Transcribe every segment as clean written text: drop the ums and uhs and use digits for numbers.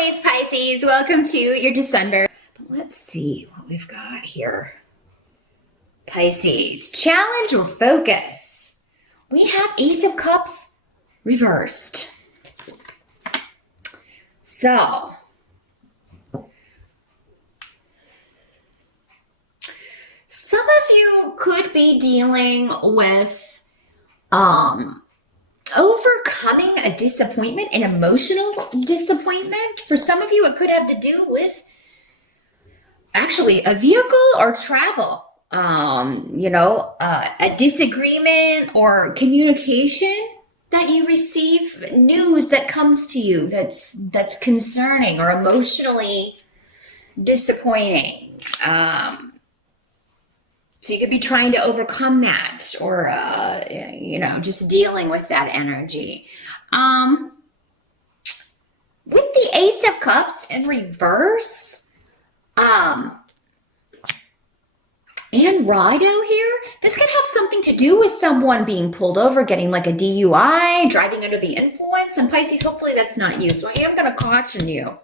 holidays, Pisces. Welcome to your December. But let's see what we've got here. Pisces, challenge or focus? We have Ace of Cups reversed. So, some of you could be dealing with overcoming a disappointment, an emotional disappointment. For some of you, it could have to do with actually a vehicle or travel. A disagreement or communication that you receive, news that comes to you that's concerning or emotionally disappointing. So you could be trying to overcome that or, just dealing with that energy. With the Ace of Cups in reverse, and Rido here, this could have something to do with someone being pulled over, getting like a DUI, driving under the influence. And Pisces, hopefully that's not you. So I am going to caution you.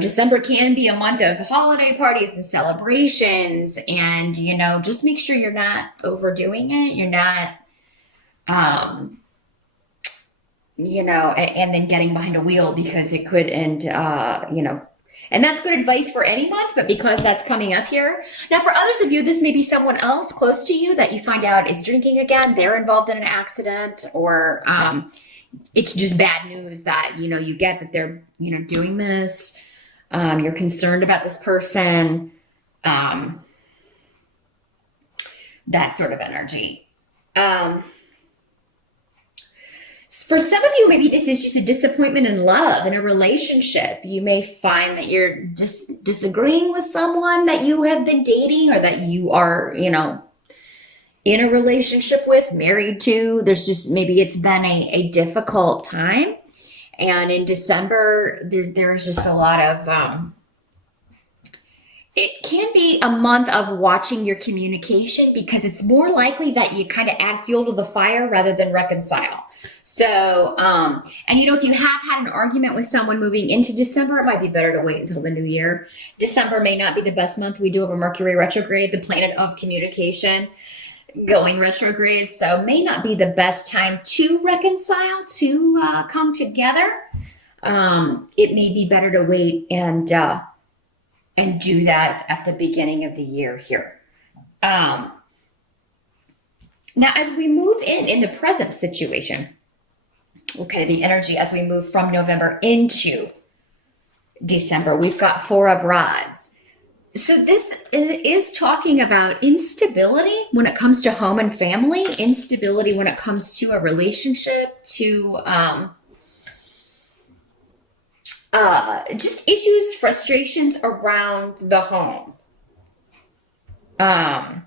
December can be a month of holiday parties and celebrations, and, just make sure you're not overdoing it. You're not, and then getting behind a wheel because it could end, and that's good advice for any month, but because that's coming up here. Now, for others of you, this may be someone else close to you that you find out is drinking again. They're involved in an accident, or, it's just bad news that, you get that they're, doing this. You're concerned about this person. That sort of energy. For some of you, maybe this is just a disappointment in love, in a relationship. You may find that you're disagreeing with someone that you have been dating or that you are, in a relationship with, married to. There's just, maybe it's been a difficult time. And in December, there's just a lot of, it can be a month of watching your communication, because it's more likely that you kind of add fuel to the fire rather than reconcile. So, if you have had an argument with someone moving into December, it might be better to wait until the new year. December may not be the best month. We do have a Mercury retrograde, the planet of communication, going retrograde. So may not be the best time to reconcile, to come together. It may be better to wait and do that at the beginning of the year here. Now, as we move in the present situation, okay, the energy as we move from November into December, we've got Four of Rods. So this is talking about instability when it comes to home and family, instability when it comes to a relationship, to just issues, frustrations around the home. And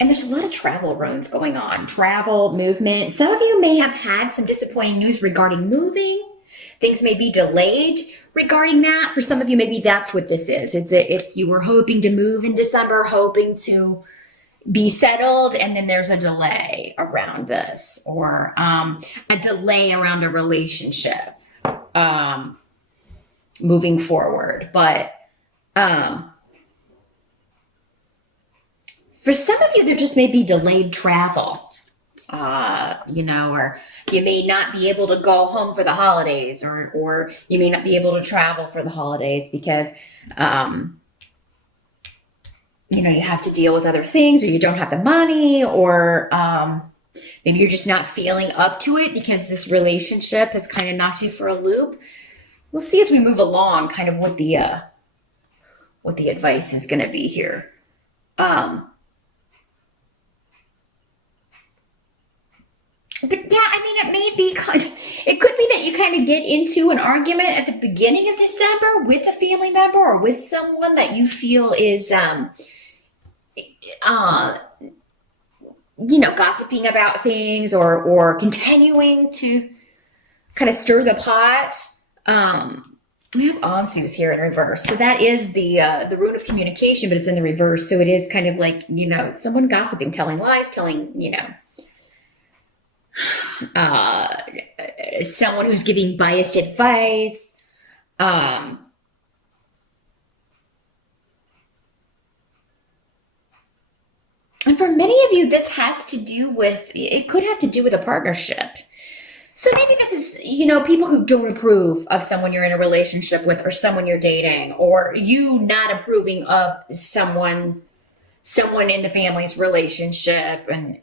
there's a lot of travel runes going on, travel, movement. Some of you may have had some disappointing news regarding moving. Things may be delayed regarding that. For some of you, maybe that's what this is. It's you were hoping to move in December, hoping to be settled, and then there's a delay around this, or a delay around a relationship moving forward. But for some of you, there just may be delayed travel. Or you may not be able to go home for the holidays, or you may not be able to travel for the holidays because, you have to deal with other things, or you don't have the money, or maybe you're just not feeling up to it because this relationship has kind of knocked you for a loop. We'll see as we move along kind of what the advice is going to be here. But yeah, it may be it could be that you kind of get into an argument at the beginning of December with a family member or with someone that you feel is, gossiping about things, or continuing to kind of stir the pot. We have Ansu's here in reverse. So that is the rune of communication, but it's in the reverse. So it is kind of like, someone gossiping, telling lies, telling, uh, someone who's giving biased advice. Um, and for many of you, this has to do with, it could have to do with a partnership. So maybe this is, people who don't approve of someone you're in a relationship with or someone you're dating, or you not approving of someone in the family's relationship, and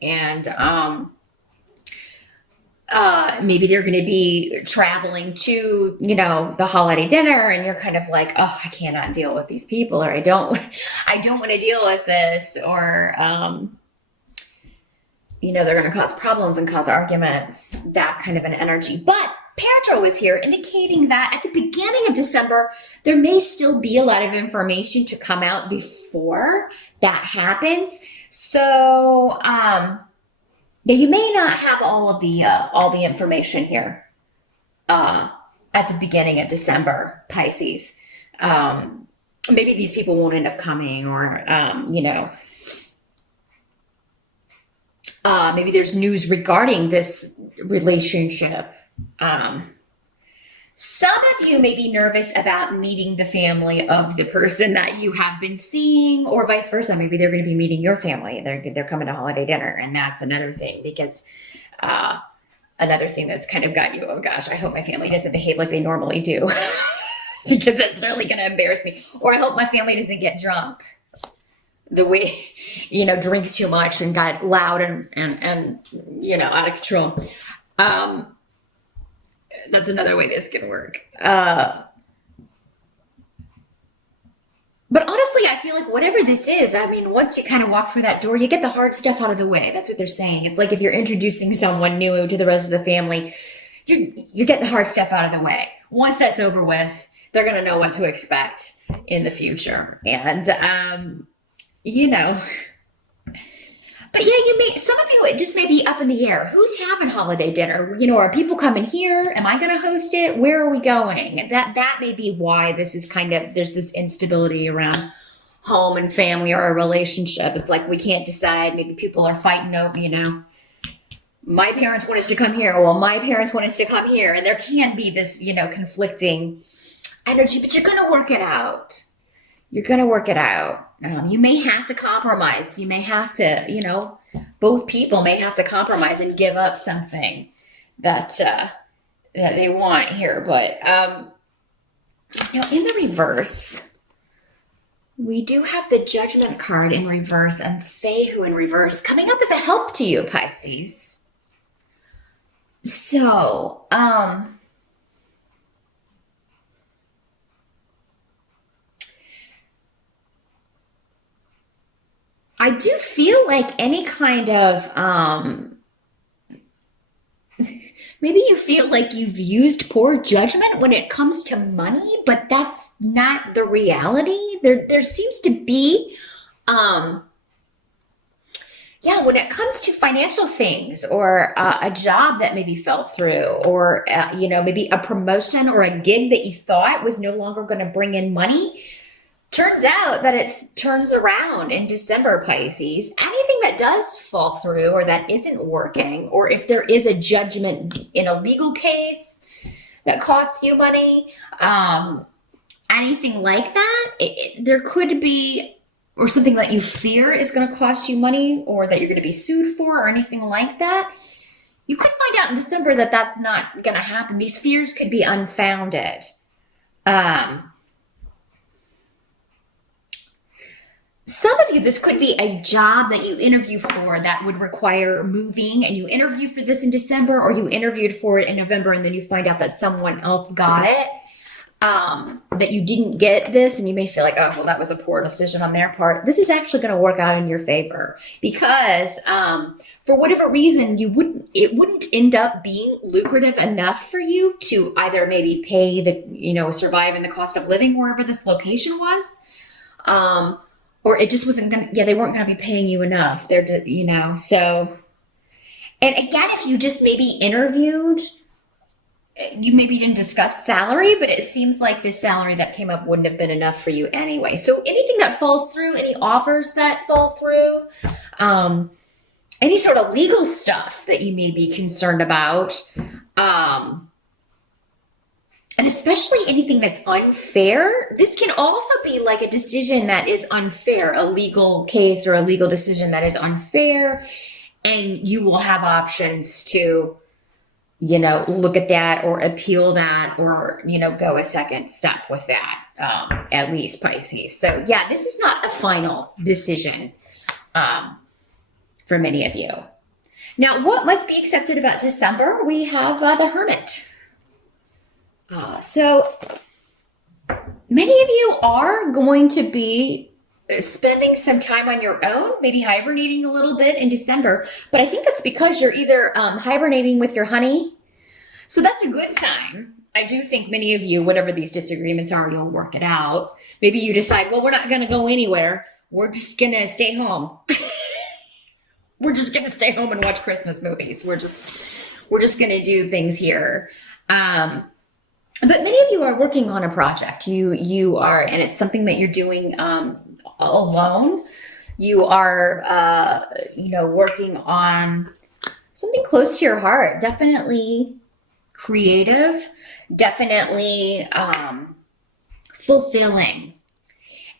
maybe they're going to be traveling to, the holiday dinner, and you're kind of like, oh, I cannot deal with these people, or I don't want to deal with this, or, they're going to cause problems and cause arguments, that kind of an energy. But Pedro is here indicating that at the beginning of December, there may still be a lot of information to come out before that happens. So, yeah, you may not have all the information here at the beginning of December, Pisces. Maybe these people won't end up coming, or maybe there's news regarding this relationship. Some of you may be nervous about meeting the family of the person that you have been seeing, or vice versa. Maybe they're going to be meeting your family. They're coming to holiday dinner, and that's another thing, because another thing that's kind of got you, oh gosh, I hope my family doesn't behave like they normally do, because that's really going to embarrass me. Or I hope my family doesn't get drunk the way, drinks too much and got loud and out of control. That's another way this can work. But honestly, I feel like whatever this is, I mean, once you kind of walk through that door, you get the hard stuff out of the way. That's what they're saying. It's like if you're introducing someone new to the rest of the family, you're getting the hard stuff out of the way. Once that's over with, they're going to know what to expect in the future. And, but yeah, some of you, it just may be up in the air. Who's having holiday dinner? Are people coming here? Am I going to host it? Where are we going? That may be why this is there's this instability around home and family or a relationship. It's like we can't decide. Maybe people are fighting over, my parents want us to come here. Well, my parents want us to come here. And there can be this, conflicting energy, but you're going to work it out. You're going to work it out. You may have to compromise. You may have to, both people may have to compromise and give up something that they want here. But, in the reverse, we do have the Judgment card in reverse and Fehu in reverse coming up as a help to you, Pisces. So, I do feel like any kind of, maybe you feel like you've used poor judgment when it comes to money, but that's not the reality. There seems to be, when it comes to financial things, or a job that maybe fell through, or, maybe a promotion or a gig that you thought was no longer going to bring in money. Turns out that it turns around in December, Pisces. Anything that does fall through or that isn't working, or if there is a judgment in a legal case that costs you money, anything like that, there could be, or something that you fear is going to cost you money, or that you're going to be sued for, or anything like that. You could find out in December that that's not going to happen. These fears could be unfounded. Some of you, this could be a job that you interview for that would require moving, and you interview for this in December, or you interviewed for it in November, and then you find out that someone else got it, that you didn't get this, and you may feel like, oh, well, that was a poor decision on their part. This is actually going to work out in your favor, because for whatever reason, it wouldn't end up being lucrative enough for you to either maybe pay survive in the cost of living wherever this location was, or it just wasn't they weren't going to be paying you enough. So, and again, if you just maybe interviewed, you maybe didn't discuss salary, but it seems like the salary that came up wouldn't have been enough for you anyway. So anything that falls through, any offers that fall through, any sort of legal stuff that you may be concerned about. And especially anything that's unfair. This can also be like a decision that is unfair, a legal case or a legal decision that is unfair. And you will have options to, look at that or appeal that or, go a second step with that, at least, Pisces. So yeah, this is not a final decision for many of you. Now, what must be accepted about December? We have the Hermit. So many of you are going to be spending some time on your own, maybe hibernating a little bit in December, but I think that's because you're either hibernating with your honey. So that's a good sign. I do think many of you, whatever these disagreements are, you'll work it out. Maybe you decide, well, we're not going to go anywhere. We're just going to stay home. We're just going to stay home and watch Christmas movies. We're just going to do things here. But many of you are working on a project. You are, and it's something that you're doing alone. You are, working on something close to your heart. Definitely creative. Definitely fulfilling.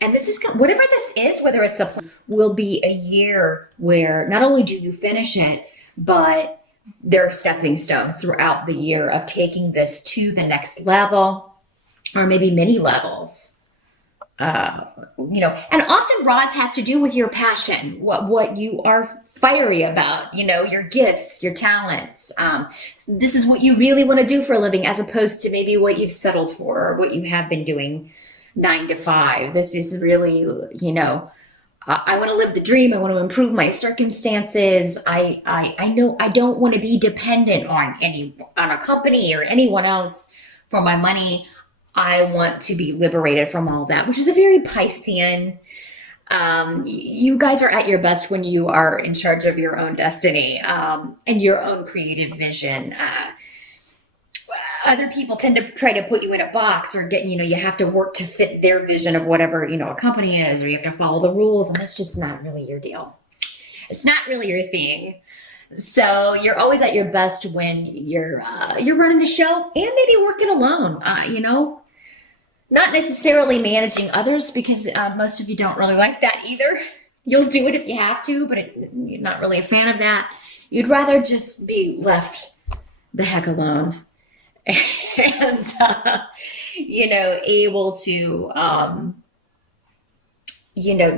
And this is whatever this is, whether it's will be a year where not only do you finish it, but there are stepping stones throughout the year of taking this to the next level, or maybe many levels. And often rods has to do with your passion, what you are fiery about, your gifts, your talents. This is what you really want to do for a living, as opposed to maybe what you've settled for or what you have been doing 9 to 5. This is really, I want to live the dream. I want to improve my circumstances. I know I don't want to be dependent on a company or anyone else for my money. I want to be liberated from all that, which is a very Piscean. You guys are at your best when you are in charge of your own destiny and your own creative vision. Other people tend to try to put you in a box or you have to work to fit their vision of whatever, a company is, or you have to follow the rules. And that's just not really your deal. It's not really your thing. So you're always at your best when you're running the show and maybe working alone, not necessarily managing others, because most of you don't really like that either. You'll do it if you have to, but you're not really a fan of that. You'd rather just be left the heck alone. And able to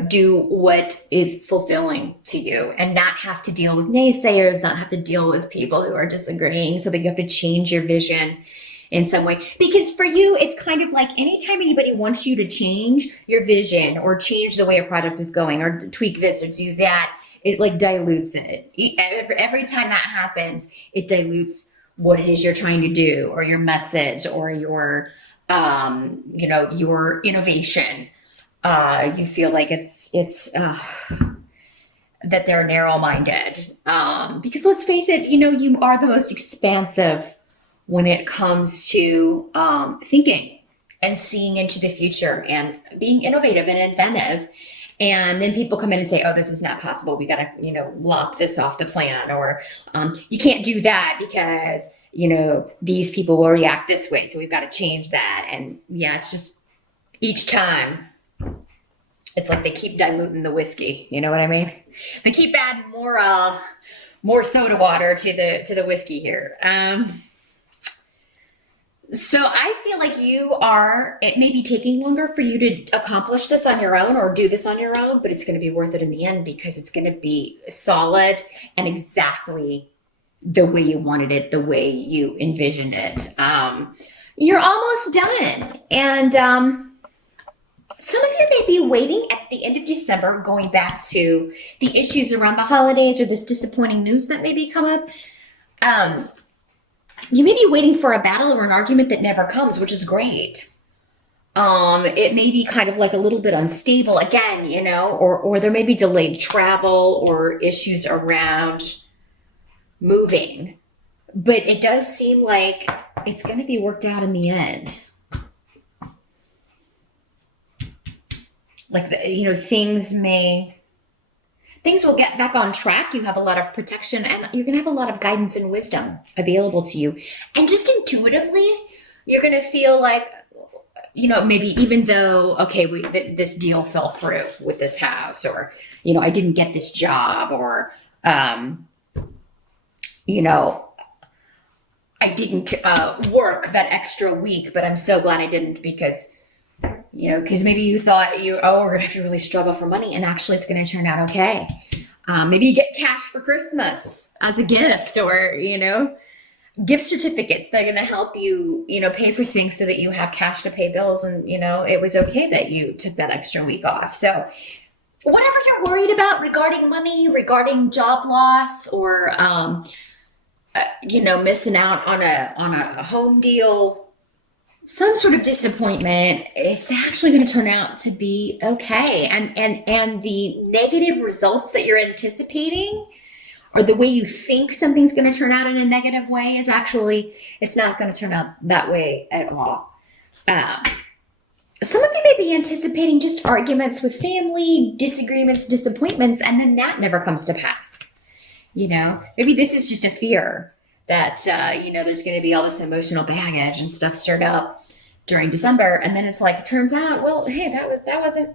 do what is fulfilling to you and not have to deal with naysayers, not have to deal with people who are disagreeing, so that you have to change your vision in some way. Because for you, it's kind of like anytime anybody wants you to change your vision or change the way a project is going or tweak this or do that, it like dilutes it. Every time that happens, it dilutes what it is you're trying to do, or your message, or your innovation. You feel like it's that they're narrow-minded. Because let's face it, you are the most expansive when it comes to thinking and seeing into the future and being innovative and inventive. And then people come in and say, oh, this is not possible. We got to, lop this off the plan, or you can't do that because, these people will react this way. So we've got to change that. And yeah, it's just each time it's like they keep diluting the whiskey. You know what I mean? They keep adding more soda water to the whiskey here. So I feel like it may be taking longer for you to accomplish this on your own or do this on your own, but it's going to be worth it in the end, because it's going to be solid and exactly the way you wanted it, the way you envisioned it. You're almost done. And some of you may be waiting at the end of December, going back to the issues around the holidays or this disappointing news that maybe come up. You may be waiting for a battle or an argument that never comes, which is great. It may be kind of like a little bit unstable again, or there may be delayed travel or issues around moving. But it does seem like it's going to be worked out in the end. Like, things may things will get back on track. You have a lot of protection and you're going to have a lot of guidance and wisdom available to you. And just intuitively, you're going to feel like, maybe even though, okay, this deal fell through with this house, or, I didn't get this job, or, I didn't work that extra week, but I'm so glad I didn't because maybe you thought we're going to have to really struggle for money, and actually it's going to turn out okay. Maybe you get cash for Christmas as a gift, or, gift certificates that are going to help you, pay for things so that you have cash to pay bills. And, it was okay that you took that extra week off. So whatever you're worried about regarding money, regarding job loss, or, missing out on a home deal, some sort of disappointment, it's actually going to turn out to be okay. And the negative results that you're anticipating, or the way you think something's going to turn out in a negative way, is actually, it's not going to turn out that way at all. Some of you may be anticipating just arguments with family, disagreements, disappointments, and then that never comes to pass. Maybe this is just a fear that, there's going to be all this emotional baggage and stuff stirred up during December. And then it's like, it turns out, well, hey, that wasn't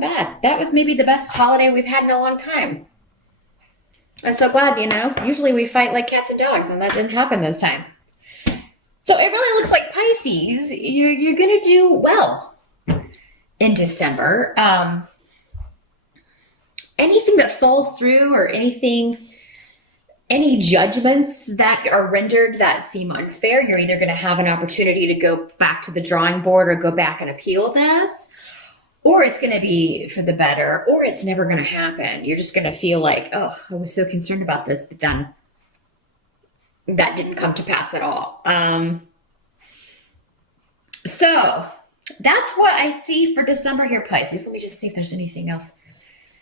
bad. That was maybe the best holiday we've had in a long time. I'm so glad, usually we fight like cats and dogs, and that didn't happen this time. So it really looks like Pisces, you're going to do well in December. Anything that falls through, or any judgments that are rendered that seem unfair, you're either going to have an opportunity to go back to the drawing board or go back and appeal this, or it's going to be for the better, or it's never going to happen. You're just going to feel like, oh, I was so concerned about this, but then that didn't come to pass at all. So that's what I see for December here, Pisces. Let me just see if there's anything else